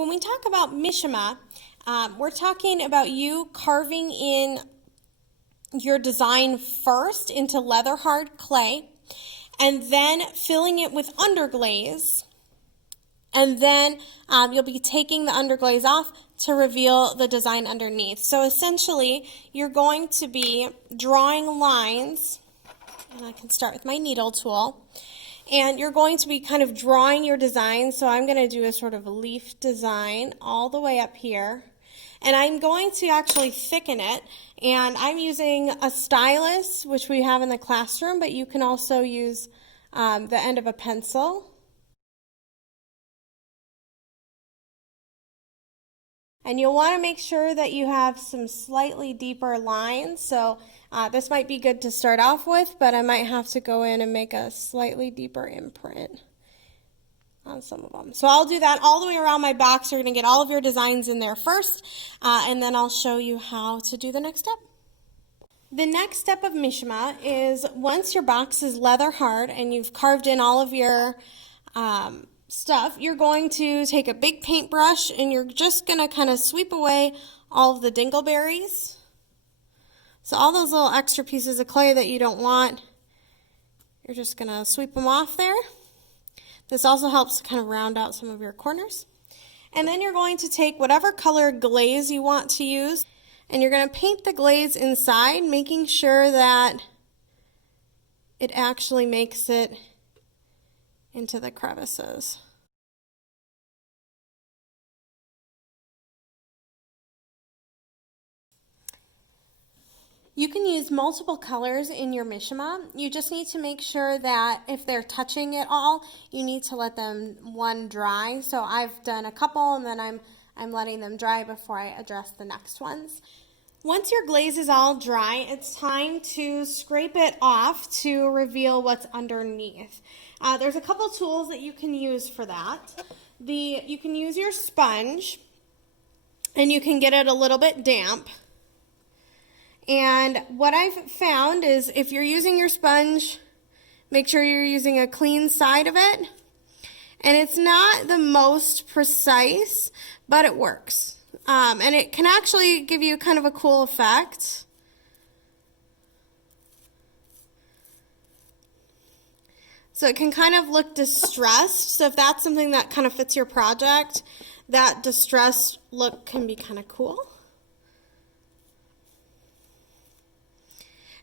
When we talk about Mishima, we're talking about you carving in your design first into leather hard clay and then filling it with underglaze, and then you'll be taking the underglaze off to reveal the design underneath. So essentially you're going to be drawing lines, and I can start with my needle tool, and you're going to be kind of drawing your design. So I'm going to do a sort of leaf design all the way up here. And I'm going to actually thicken it, and I'm using a stylus, which we have in the classroom, but you can also use the end of a pencil. And you'll want to make sure that you have some slightly deeper lines. So this might be good to start off with, but I might have to go in and make a slightly deeper imprint on some of them. So I'll do that all the way around my box. You're going to get all of your designs in there first, and then I'll show you how to do the next step. The next step of Mishima is once your box is leather hard and you've carved in all of your stuff, you're going to take a big paintbrush and you're just going to kind of sweep away all of the dingleberries. So all those little extra pieces of clay that you don't want, you're just going to sweep them off there. This also helps to kind of round out some of your corners. And then you're going to take whatever color glaze you want to use, and you're going to paint the glaze inside, making sure that it actually makes it into the crevices. You can use multiple colors in your Mishima. You just need to make sure that if they're touching at all, you need to let them dry. So I've done a couple, and then I'm letting them dry before I address the next ones. Once your glaze is all dry, it's time to scrape it off to reveal what's underneath. There's a couple tools that you can use for that. You can use your sponge, and you can get it a little bit damp. And what I've found is if you're using your sponge, make sure you're using a clean side of it. And it's not the most precise, but it works. And it can actually give you kind of a cool effect. So it can kind of look distressed. So if that's something that kind of fits your project, that distressed look can be kind of cool.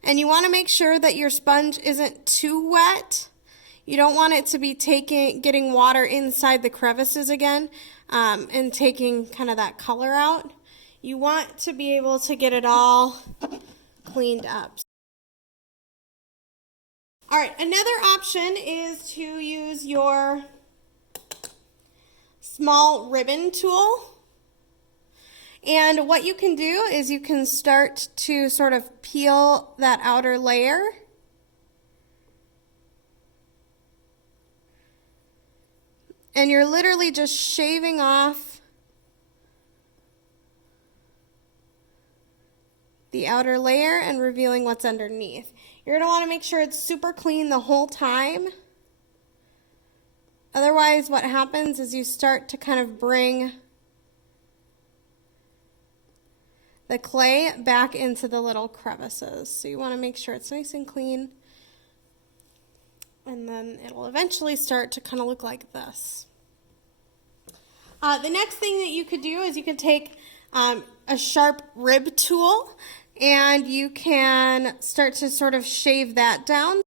And you want to make sure that your sponge isn't too wet. You don't want it to be getting water inside the crevices again and taking kind of that color out. You want to be able to get it all cleaned up. All right, another option is to use your small ribbon tool. And what you can do is you can start to sort of peel that outer layer. And you're literally just shaving off the outer layer and revealing what's underneath. You're going to want to make sure it's super clean the whole time. Otherwise, what happens is you start to kind of bring the clay back into the little crevices. So you want to make sure it's nice and clean. And then it'll eventually start to kind of look like this. The next thing that you could do is you can take a sharp rib tool and you can start to sort of shave that down.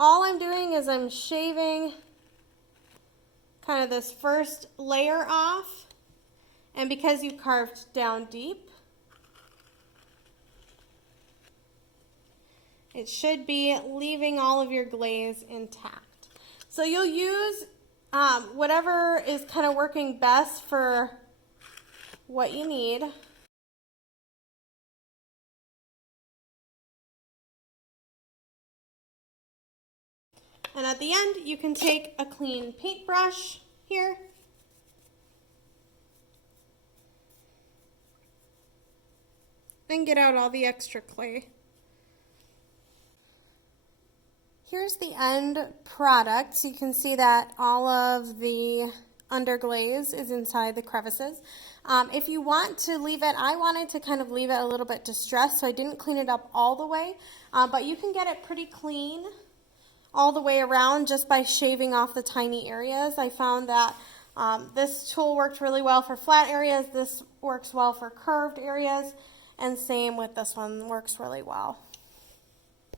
All I'm doing is I'm shaving kind of this first layer off, and because you carved down deep, it should be leaving all of your glaze intact. So you'll use whatever is kind of working best for what you need. And at the end, you can take a clean paintbrush here and get out all the extra clay. Here's the end product. So you can see that all of the underglaze is inside the crevices. If you want to leave it, I wanted to kind of leave it a little bit distressed, so I didn't clean it up all the way, but you can get it pretty clean all the way around just by shaving off the tiny areas. I found that this tool worked really well for flat areas, this works well for curved areas, and same with this one, works really well.